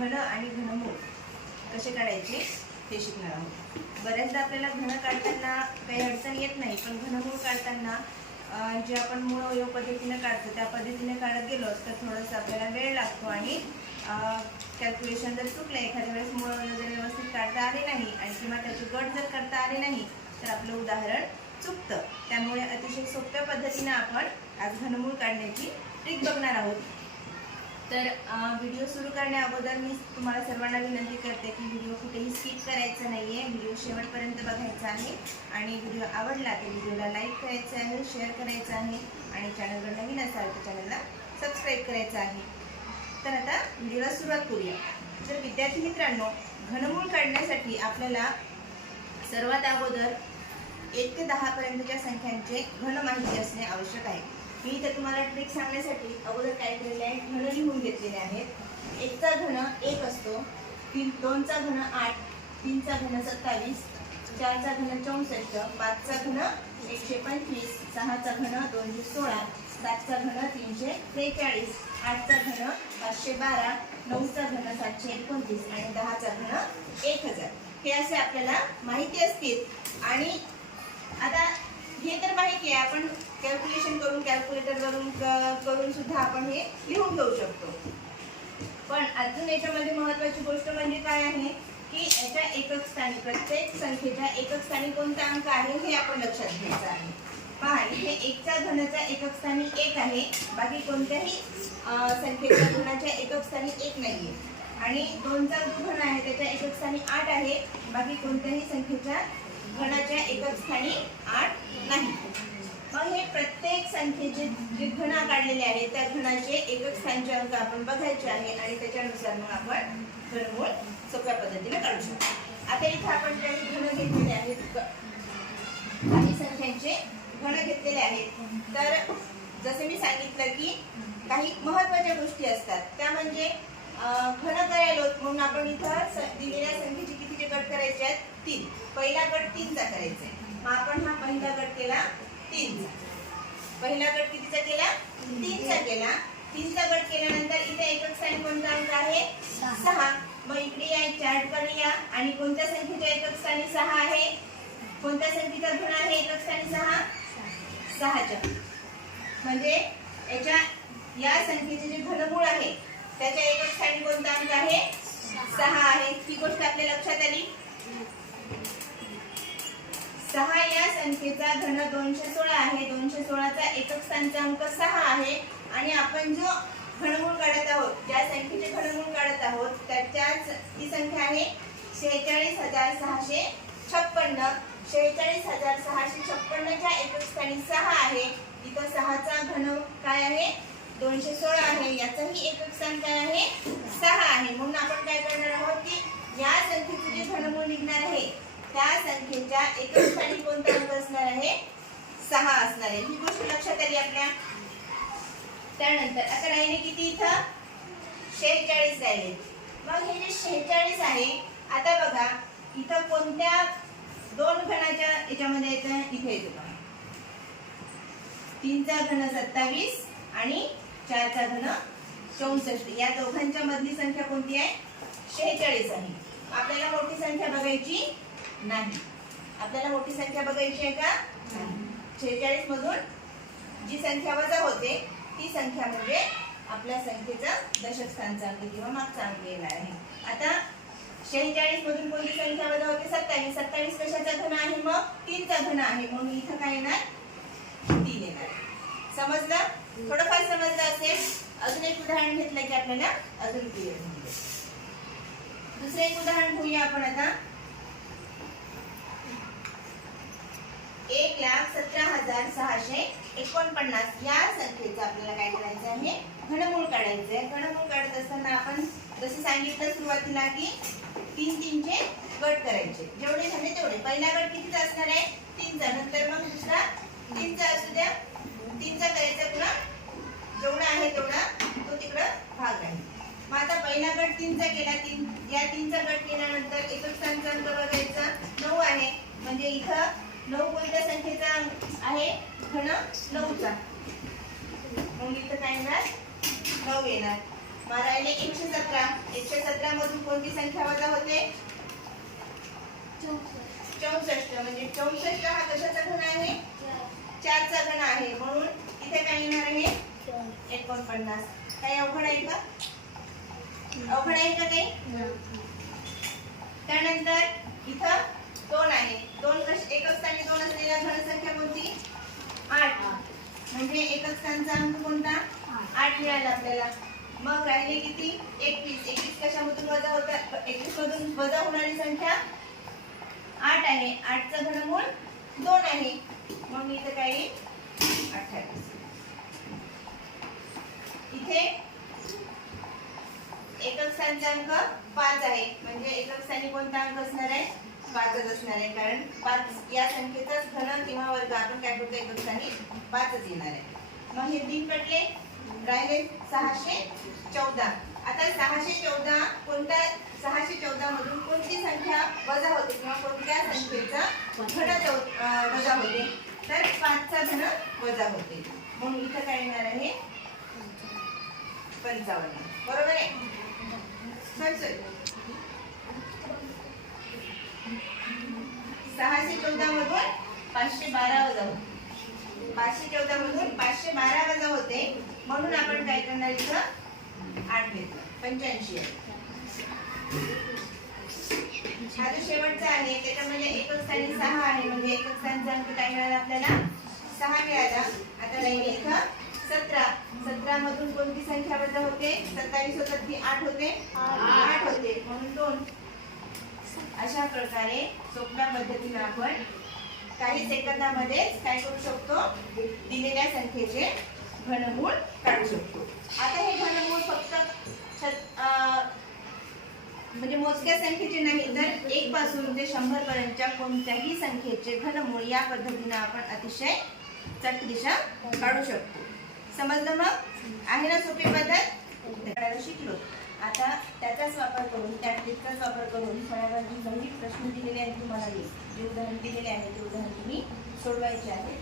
घन आणि घनमूळ कसे काढायचे ते शिकणार आहोत. बऱ्याचदा आपल्याला घन काढताना काही अडचण येत नाही पण घनमूळ काढताना जे आपण मूळ अवयव पद्धतीने काढतो त्या पद्धतीने काढत गेलो तर थोडंसं आपल्याला वेळ लागतो आणि कॅल्क्युलेशन जर चुकलं एखाद्या वेळेस मूळ अवयव जर व्यवस्थित काढता आले नाही आणि किंवा त्याचे गट जर करता आले नाही तर आपलं उदाहरण चुकतं. त्यामुळे अतिशय सोप्या पद्धतीने आपण आज घनमूळ काढण्याची ट्रिक बघणार आहोत. तर व्हिडिओ सुरू करण्या अगोदर मी तुम्हाला सर्वांना विनंती करते की व्हिडिओ कुठेही स्किप करायचा नाही आहे व्हिडिओ शेवटपर्यंत बघायचा आहे आणि व्हिडिओ आवडला तर व्हिडिओला लाईक करायचं आहे शेअर करायचं आहे आणि चॅनलवर नवीन असाल तर चॅनलला सबस्क्राईब करायचं आहे. तर आता व्हिडिओला सुरुवात करूया. तर विद्यार्थी मित्रांनो घनमूळ काढण्यासाठी आपल्याला सर्वात अगोदर एक ते दहापर्यंतच्या संख्यांचे घन माहिती असणे आवश्यक आहे. मी तर तुम्हाला ट्रिक सांगण्यासाठी अगोदर काय केलेले आहे घन लिहून घेतलेले आहेत. एकचा घन एक असतो तीन दोनचा घन आठ तीनचा घन सत्तावीस चारचा घन चौसष्ट पाचचा घन एकशे पंचवीस सहाचा घन दोनशे सोळा सातचा घन तीनशे त्रेचाळीस आठचा घन पाचशे बारा नऊचा घन सातशे एकोणतीस आणि दहाचा घन एक हजार. हे असे आपल्याला माहिती असतील. आणि आता हे तर माहिती आहे आपण कॅल्क्युलेशन करून कॅल्क्युलेटरवरून क- करून सुद्धा आपण हे लिहून घेऊ शकतो. पण अजून याच्यामध्ये महत्त्वाची गोष्ट म्हणजे काय आहे की याच्या एकक स्थानी प्रत्येक संख्येच्या एकक स्थानी कोणता अंक आहे हे आपण लक्षात घ्यायचं आहे. पहा इथे एकचा धनाचा एकक स्थानी एक आहे बाकी कोणत्याही संख्येच्या धनाच्या एकक स्थानी एक नाही आहे आणि दोनचा घन आहे त्याच्या एकक स्थानी आठ आहे बाकी कोणत्याही संख्येच्या घनाच्या एकक स्थानी आठ नाही. मग हे प्रत्येक संख्येचे जे घणा काढलेले आहेत त्या घणाचे एकक स्थानचे अंक आपण बघायचे आहे आणि त्याच्यानुसार मग आपण घनमूळ सोप्या पद्धतीने काढू शकतो. आता इथे आपण काही घन घेतलेले आहेत काही संख्यांचे घन घेतलेले आहेत. तर जसे मी सांगितलं की काही महत्त्वाच्या गोष्टी असतात त्या म्हणजे घन करायला म्हणून आपण इथं दिलेल्या संख्येचे कितीचे गट करायचे आहेत? तीन. पहिला गट तीनचा करायचा आहे. मग आपण हा पहिला गट केला. तीनचा. पहिला गट कितीचा केला? तीनचा केला. तीनचा गट केल्यानंतर इथे एकक स्थानी कोणता अंक आहे? सहा. मग इकडे या चार्ट या आणि कोणत्या संख्येच्या एकक स्थानी सहा आहे? कोणत्या संख्येचा घन आहे? एकक स्थानी सहा? सहाच्या. म्हणजे याच्या या संख्येचे जे घनमूळ आहे त्याच्या एकक स्थानी कोणता अंक आहे? सहा आहे. ही गोष्ट आपल्या लक्षात आली? सहा या संख्येचा घन दोनशे सोळा आहे. दोनशे सोळाचा एकक स्थानचा अंक सहा आहे. आणि आपण जो घनमूळ काढत आहोत ज्या संख्येचे घणगुण काढत आहोत त्याच्याच ती संख्या आहे शेहेचाळीस हजार सहाशे छप्पन्न. शेहेचाळीस हजार सहाशे छप्पन्नच्या एकक स्थानी सहा आहे. इथं सहाचा घन काय आहे? दोनशे सोळा आहे. याचंही एकक स्थान काय आहे? सहा आहे. म्हणून आपण काय करणार आहोत की या संख्येचे जे घनमूळ निघणार आहे त्या संख्येच्या एकच खाली कोणता अंक असणार आहे? सहा असणार आहे. ही गोष्ट लक्षात आली आपल्या? त्यानंतर आता राहिले किती इथं? शेहेचाळीस राहिले मग हे जे शेहेचाळीस आहे आता बघा इथं कोणत्या दोन घणाच्या याच्यामध्ये येतं? इथे येतो बघा. तीनचा घन सत्तावीस आणि चारचा घन चौसष्ट. या दोघांच्या मधली संख्या कोणती आहे? शेहेचाळीस आहे. आपल्याला मोठी संख्या बघायची. नाही. आपल्याला मोठी संख्या बघायची आहे का? शेहेचाळीस मधून जी संख्या वजा होते ती संख्या म्हणजे आपल्या संख्येचा दशक स्थानचा अंक किंवा मागचा अंक येणार आहे. आता शेहेचाळीस मधून कोणती संख्या वजा होते? सत्तावीस. सत्तावीस कशाचा घन आहे मग? तीनचा घन आहे. म्हणून इथं काय येणार? तीन येणार. समजलं? थोडंफार समजलं असेल? अजून एक उदाहरण घेतलं की आपल्याला अजून क्लिअर दुसरं एक उदाहरण घेऊया आपण आता. एक लाख सतरा हजार सहाशे एकोणपन्नास या संख्येचं आपल्याला काय करायचं आहे? घनमूळ काढायचं आहे. घनमूळ काढत असताना आपण जसं सांगितलं सुरुवातीला की तीन तीनचे गट करायचे. जेवढे झाले तेवढे. पहिला गट कितीचा असणार आहे? तीनचा. नंतर मग दुसरा तीनचा असू द्या. तीनचा करायचा पुन्हा जेवढा आहे तेवढा तो तिकडं भाग आहे. मग आता पहिला गट तीनचा केला. तीन या तीनचा गट केल्यानंतर एकच स्थानचा अंक बघायचा. नऊ आहे. म्हणजे इथं नऊ कोणत्या संख्येचा आहे घन नऊचा. मग इथं काय येणार? नऊ येणार. मग राहिले एकशे सतरा. एकशे सतरा मधून कोणती संख्या वजा होते? चौसष्ट. म्हणजे चौसष्ट हा कशाचा घन आहे? चारचा घन आहे. म्हणून इथे काय येणार आहे? एकोणपन्नास. काही अवघड आहे का? अवघड आहे का काही? त्यानंतर इथं दोन आहे. दोन कश एकक स्थानी दोन असलेल्या घनसंख्या कोणती? आठ. म्हणजे एकक स्थानचा अंक कोणता? आठ. मिळाला आपल्याला. मग राहिले किती? एकवीस. एकवीस कशामधून वजा होता? एकवीस मधून वजा होणारी संख्या आठ आहे. आठचं घनमूळ दोन आहे. मग मी इथं येईल अठ्ठावीस. इथे एकक स्थानचा अंक पाच आहे. म्हणजे एकक स्थानी कोणता अंक असणार आहे? पाचच असणार आहे कारण पाच या संख्येचाच घन किंवा वर्ग आपण काय करतो एकक पाचच येणार आहे. मग हे तीन पटले राहिले सहाशे चौदा. आता सहाशे चौदा कोणत्या सहाशे चौदा मधून कोणती संख्या वजा होते किंवा कोणत्या संख्येचा घन वजा होते? तर पाचचा घन वजा होते. म्हणून इथं काय येणार आहे? पंचावन्न. बरोबर आहे? चल चल. पाचशे बारा वजा होते. पाचशे चौदा मधून पाचशे बारा वजा होते. म्हणून आपण काय करणार इथं? आठ घेतलं. पंच्याऐंशी हा जो शेवटचा आहे त्याच्यामध्ये एकच स्थानी सहा आहे. म्हणजे एकच स्थानचा अंक काय मिळाला आपल्याला? सहा मिळाला. आता राहिले इथं सतरा. सतरा मधून कोणती संख्या वजा होते? सत्तावीस होतात ती आठ होते. आठ होते. म्हणून दोन. अशा प्रकारे सोप्या पद्धतीने आपण काही सेकंदामध्ये काय करू शकतो? दिलेल्या संख्येचे घनमूळ काढू शकतो. आता हे घनमूळ फक्त म्हणजे मोजक्या संख्येचे नाही तर एक पासून ते शंभर पर्यंतच्या कोणत्याही संख्येचे घनमूळ या पद्धतीने आपण अतिशय चट दिशा काढू शकतो. समजलं मग? आहे ना सोपी पद्धत? शिकलो. आता त्याचाच वापर करून त्या ट्रिकचाच वापर करून फळ्यावरती काही प्रश्न दिलेले आहेत तुम्हाला जे उदाहरण दिलेले आहे ते उदाहरण तुम्ही सोडवायचे आहे